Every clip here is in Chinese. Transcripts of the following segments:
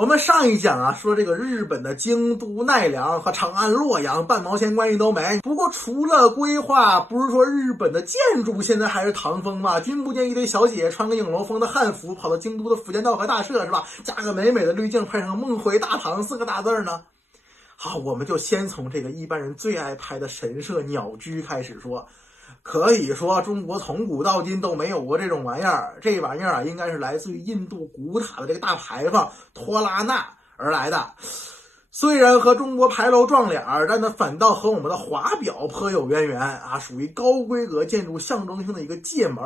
我们上一讲啊说这个日本的京都奈良和长安洛阳半毛钱关系都没。不过除了规划，不是说日本的建筑现在还是唐风吗？君不见一堆小姐姐穿个影楼风的汉服跑到京都的福建道和大社是吧？加个美美的滤镜，配上梦回大唐4个大字呢。好，我们就先从这个一般人最爱拍的神社鸟居开始说。可以说中国从古到今都没有过这种玩意儿，这玩意儿啊应该是来自于印度古塔的这个大牌坊托拉纳而来的。虽然和中国牌楼撞脸，但它反倒和我们的华表颇有渊源啊，属于高规格建筑象征性的一个界门。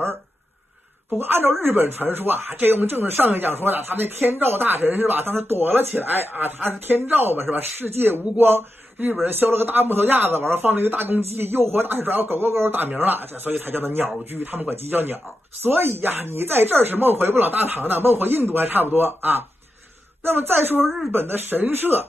不过按照日本传说啊，这东西正是上一讲说的，他那天照大神是吧，当时躲了起来啊，他是天照嘛是吧，世界无光。日本人修了个大木头架子，往上放了一个大公鸡，诱惑大神抓狗狗狗打鸣了，所以才叫做鸟居，他们管鸡叫鸟。所以呀，你在这儿是梦回不了大唐的，梦回印度还差不多啊。那么再说日本的神社，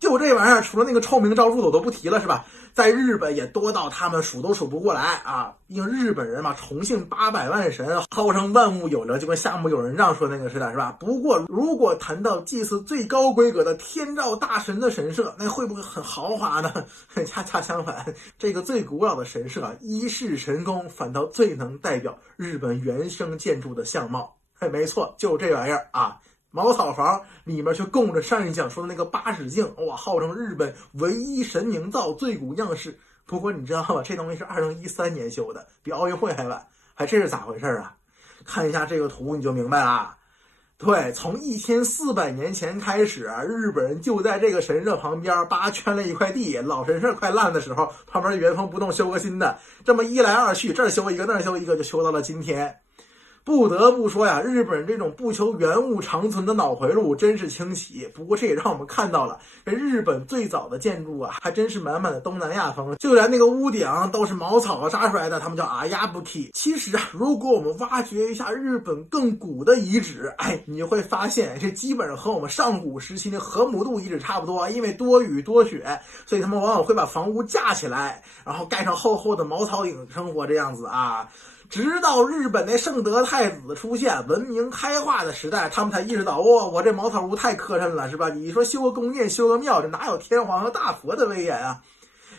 就这玩意儿，除了那个臭名昭著的我都不提了是吧？在日本也多到他们数都数不过来啊！因为日本人嘛，崇信800万神，号称万物有灵，就跟夏目友人帐说那个似的，是吧？不过如果谈到祭祀最高规格的天照大神的神社，那会不会很豪华呢？恰恰相反，这个最古老的神社伊势神宫反倒最能代表日本原生建筑的相貌。没错，就这玩意儿啊！茅草房里面却供着上一讲说的那个八尺镜，哇，号称日本唯一神明造最古样式。不过你知道吗？这东西是2013年修的，比奥运会还晚，还这是咋回事啊？看一下这个图你就明白了。对，从1400年前开始，日本人就在这个神社旁边圈了一块地，老神社快烂的时候，旁边原封不动修个新的，这么一来二去，这儿修一个那儿修一个，就修到了今天。不得不说呀，日本人这种不求原物长存的脑回路真是清奇。不过这也让我们看到了，这日本最早的建筑啊，还真是满满的东南亚风，就连那个屋顶都是茅草扎出来的，他们叫阿亚布基。其实啊，如果我们挖掘一下日本更古的遗址，你就会发现这基本上和我们上古时期的河姆渡遗址差不多。因为多雨多雪，所以他们往往会把房屋架起来，然后盖上厚厚的茅草顶生活这样子啊。直到日本那圣德太子出现，文明开化的时代，他们才意识到，我这茅草屋太磕碜了，是吧？你说修个宫殿、修个庙，这哪有天皇和大佛的威严啊？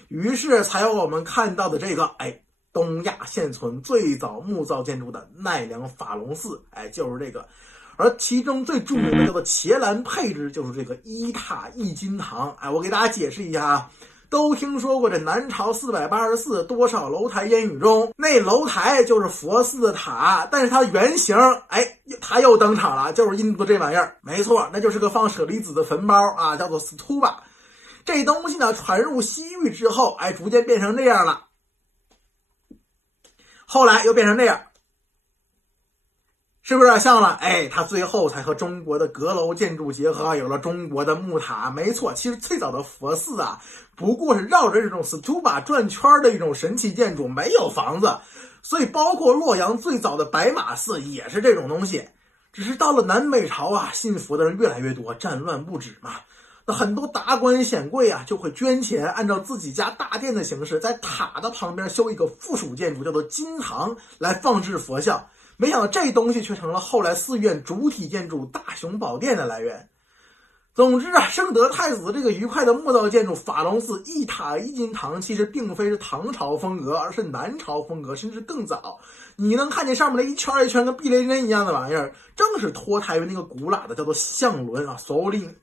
于是才有我们看到的这个，东亚现存最早木造建筑的奈良法隆寺，就是这个。而其中最著名的叫做伽蓝配置，就是这个一塔一金堂。我给大家解释一下啊。都听说过这南朝484多少楼台烟雨中，那楼台就是佛寺的塔，但是它原型它又登场了，就是印度这玩意儿。没错，那就是个放舍利子的坟包啊，叫做 stupa。 这东西呢传入西域之后，逐渐变成这样了，后来又变成这样，是不是有点像了？它最后才和中国的阁楼建筑结合，有了中国的木塔。没错，其实最早的佛寺啊，不过是绕着这种 stupa 转圈的一种神奇建筑，没有房子。所以包括洛阳最早的白马寺也是这种东西。只是到了南北朝啊，信佛的人越来越多，战乱不止嘛。那很多达官显贵啊，就会捐钱，按照自己家大殿的形式，在塔的旁边修一个附属建筑，叫做金堂，来放置佛像。没想到这东西却成了后来寺院主体建筑大雄宝殿的来源。总之啊，圣德太子这个愉快的木造建筑法隆寺一塔一金堂，其实并非是唐朝风格，而是南朝风格，甚至更早。你能看见上面的一圈一圈跟避雷针一样的玩意儿，正是脱胎于那个古老的叫做象轮啊 Solin。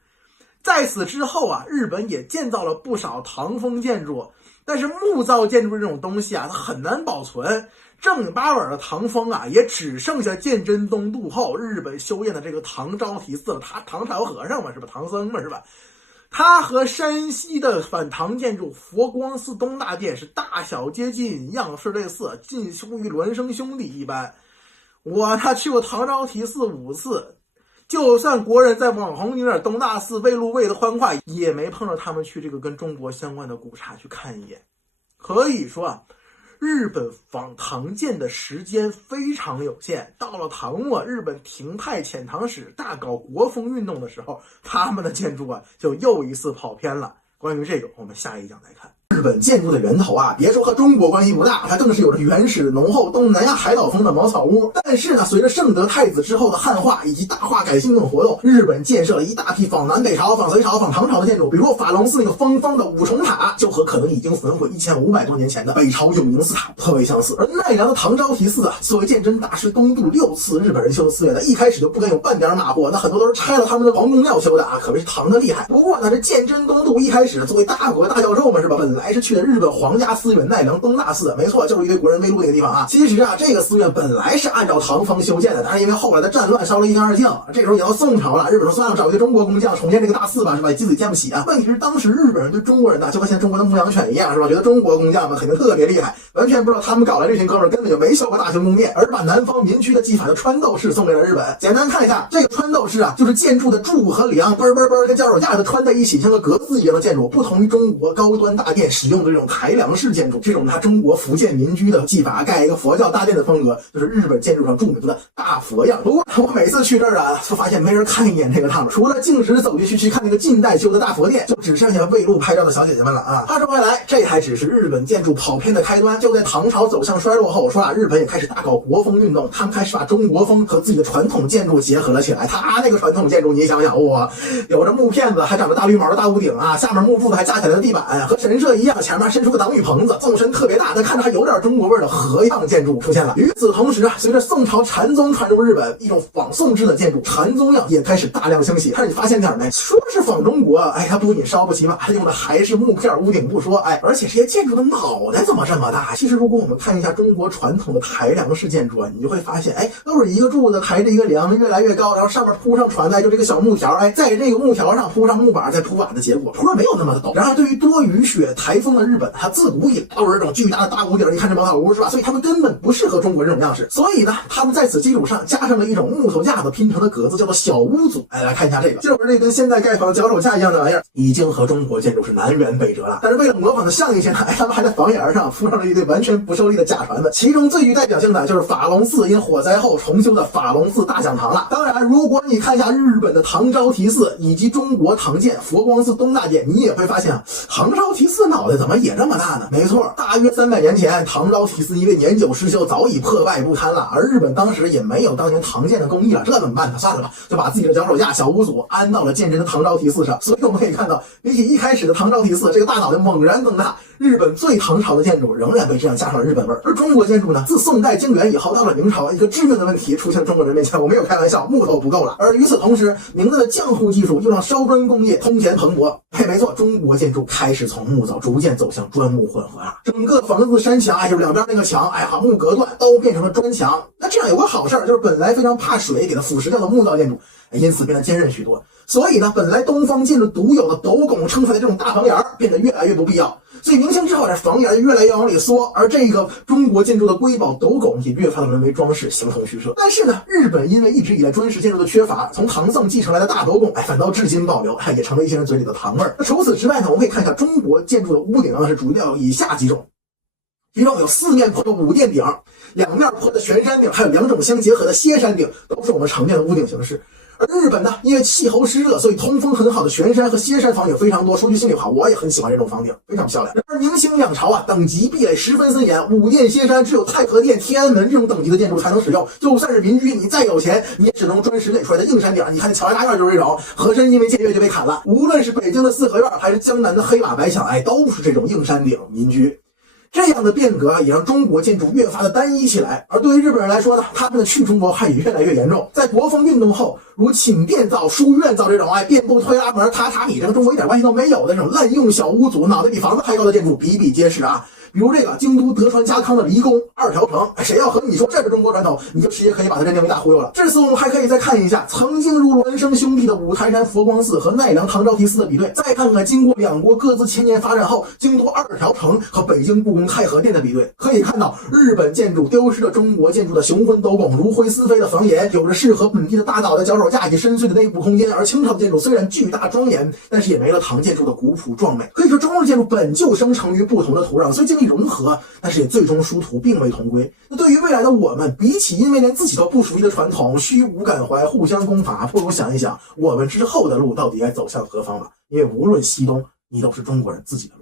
在此之后啊，日本也建造了不少唐风建筑，但是木造建筑这种东西啊，它很难保存。正经八百的唐风啊，也只剩下鉴真宗度后日本修建的这个唐招提寺了。他唐朝和尚嘛，是吧？唐僧嘛，是吧？他和山西的反唐建筑佛光寺东大殿是大小接近，样式类似，近乎于孪生兄弟一般。他去过唐招提寺5次，就算国人在网红景点东大寺喂鹿喂得欢快，也没碰着他们去这个跟中国相关的古刹去看一眼。可以说啊，日本仿唐建的时间非常有限，到了唐末，日本停派遣唐使，大搞国风运动的时候，他们的建筑啊就又一次跑偏了。关于这个，我们下一讲再看。日本建筑的源头啊，别说和中国关系不大，它更是有着原始浓厚东南亚海岛风的茅草屋。但是呢，随着圣德太子之后的汉化以及大化改新等活动，日本建设了一大批仿南北朝、仿隋朝、仿唐朝的建筑，比如法隆寺那个方方的五重塔，就和可能已经焚毁1500多年前的北朝永宁寺塔颇为相似。而奈良的唐招提寺啊，作为鉴真大师东渡6次日本人修的寺院呢，一开始就不敢有半点马虎，那很多都是拆了他们的皇宫庙修的啊，可谓是唐的厉害。不过呢，这鉴真东渡一开始作为大国大教授嘛，是吧？本来是去的日本皇家寺院奈良东大寺，没错，就是一堆国人围路那个地方啊。其实啊，这个寺院本来是按照唐风修建的，但是因为后来的战乱烧了一干二净，这时候也到宋朝了，日本说算了，找一个中国工匠重建这个大寺吧，是吧？自己建不起啊。问题是当时日本人对中国人呢，就和现在中国的牧羊犬一样，是吧？觉得中国工匠们肯定特别厉害，完全不知道他们搞来这群哥们儿根本就没修过大型宫殿，而把南方民居的技法的穿斗式送给了日本。简单看一下这个穿斗式啊，就是建筑的柱和梁嘣嘣嘣跟脚手架子穿在一起，像个格子一样的建筑，不同于中国高端大殿使用的这种抬梁式建筑，这种中国福建民居的技法盖一个佛教大殿的风格，就是日本建筑上著名的大佛样。不过我每次去这儿啊，就发现没人看一眼这个趟，除了径直走进去看那个近代修的大佛殿，就只剩下为路拍照的小姐姐们了啊。话说回来，这还只是日本建筑跑偏的开端。就在唐朝走向衰落后，说啊，日本也开始大搞国风运动，他们开始把中国风和自己的传统建筑结合了起来。他那个传统建筑，你想想，哇，有着木片子，还长着大绿毛的大屋顶啊，下面木柱子还架起来的地板，和神社一样，前面伸出个挡雨棚子，纵深特别大，但看着还有点中国味的合样建筑出现了。与此同时啊，随着宋朝禅宗传入日本，一种仿宋制的建筑禅宗样也开始大量兴起。但是你发现点没？说是仿中国，哎，它不仅烧不起瓦，它用的还是木片屋顶不说，哎，而且这些建筑的脑袋怎么这么大？其实如果我们看一下中国传统的抬梁式建筑啊，你就会发现，哎，都是一个柱子抬着一个梁，越来越高，然后上面铺上船带，就这个小木条，哎，在这个木条上铺上木板，再铺瓦的结果，坡没有那么的陡。然而对于多雨雪台风的日本，它自古以来都是这种巨大的大屋顶，你看这茅草屋是吧？所以他们根本不适合中国这种样式。所以呢，他们在此基础上加上了一种木头架子拼成的格子，叫做小屋组。哎，来看一下这个，就是这跟现在盖房的脚手架一样的玩意儿，已经和中国建筑是南辕北辙了。但是为了模仿的像一些呢，哎，他们还在房檐上铺上了一堆完全不受力的假船子。其中最具代表性的就是法隆寺因火灾后重修的法隆寺大讲堂了。当然，如果你看一下日本的唐招提寺以及中国唐建佛光寺东大殿，你也会发现唐招提寺脑袋怎么也这么大呢？没错，大约300年前，唐招提寺因为年久失修，早已破败不堪了。而日本当时也没有当年唐建的工艺了，这怎么办呢？算了吧，就把自己的脚手架小屋组安到了鉴真的唐招提寺上。所以我们可以看到，比起一开始的唐招提寺，这个大脑袋猛然增大，日本最唐朝的建筑仍然被这样加上了日本味儿。而中国建筑呢，自宋代经元以后，到了明朝，一个致命的问题出现在中国人面前，我没有开玩笑，木头不够了。而与此同时，明代的浆糊技术又让烧砖工业空前蓬勃。嘿，没错，中国建筑开始从木造逐渐走向砖木混合了。整个房子山墙，哎，就是两边那个墙，哎，木隔断都变成了砖墙。那这样有个好事儿，就是本来非常怕水，给它腐蚀掉的木造建筑，因此变得坚韧许多。所以呢，本来东方建筑独有的斗拱撑出来的这种大房檐变得越来越不必要。所以明清之后，这房檐越来越往里缩，而这个中国建筑的瑰宝斗拱也越发的沦为装饰，形同虚设。但是呢，日本因为一直以来砖石建筑的缺乏，从唐宋继承来的大斗拱，哎，反倒至今保留，也成了一些人嘴里的糖味儿。那除此之外呢，我们可以看一下中国建筑的屋顶是主要有以下几种。其中有4面坡的五殿顶，2面坡的悬山顶，还有2种相结合的歇山顶，都是我们常见的屋顶形式。而日本呢，因为气候湿热，所以通风很好的悬山和歇山房顶非常多。说句心里话，我也很喜欢这种房顶，非常漂亮。然而明清两朝啊，等级壁垒十分森严，五殿歇山只有太和殿、天安门这种等级的建筑才能使用。就算是民居，你再有钱，你也只能砖石垒出来的硬山顶。你看这乔家大院就是这种，和珅因为僭越就被砍了。无论是北京的四合院，还是江南的黑瓦白墙，哎，都是这种硬山顶民居。这样的变革也让中国建筑越发的单一起来，而对于日本人来说呢，他们的去中国化也越来越严重。在国风运动后，如寝殿造、书院造这种遍布推拉门、榻榻米，这跟中国一点关系都没有的这种滥用小屋组、脑袋比房子还高的建筑比比皆是啊。比如这个京都德川家康的离宫2条城，谁要和你说这是中国传统，你就直接可以把它认定为大忽悠了。至此我们还可以再看一下曾经入罗恩生兄弟的五台山佛光寺和奈良唐招提寺的比对，再看看经过两国各自千年发展后京都2条城和北京故宫太和殿的比对，可以看到日本建筑丢失了中国建筑的雄浑斗拱、如灰似飞的房檐，有着适合本地的大脑袋脚手架以及深邃的内部空间。而清朝建筑虽然巨大庄严，但是也没了唐建筑的古朴壮美。可以说中日建筑本就生成于不同的土壤，虽经历融合，但是也最终殊途并未同归。那对于未来的我们，比起因为连自己都不熟悉的传统虚无感怀互相攻伐，不如想一想我们之后的路到底该走向何方吧。因为无论西东，你都是中国人自己的路。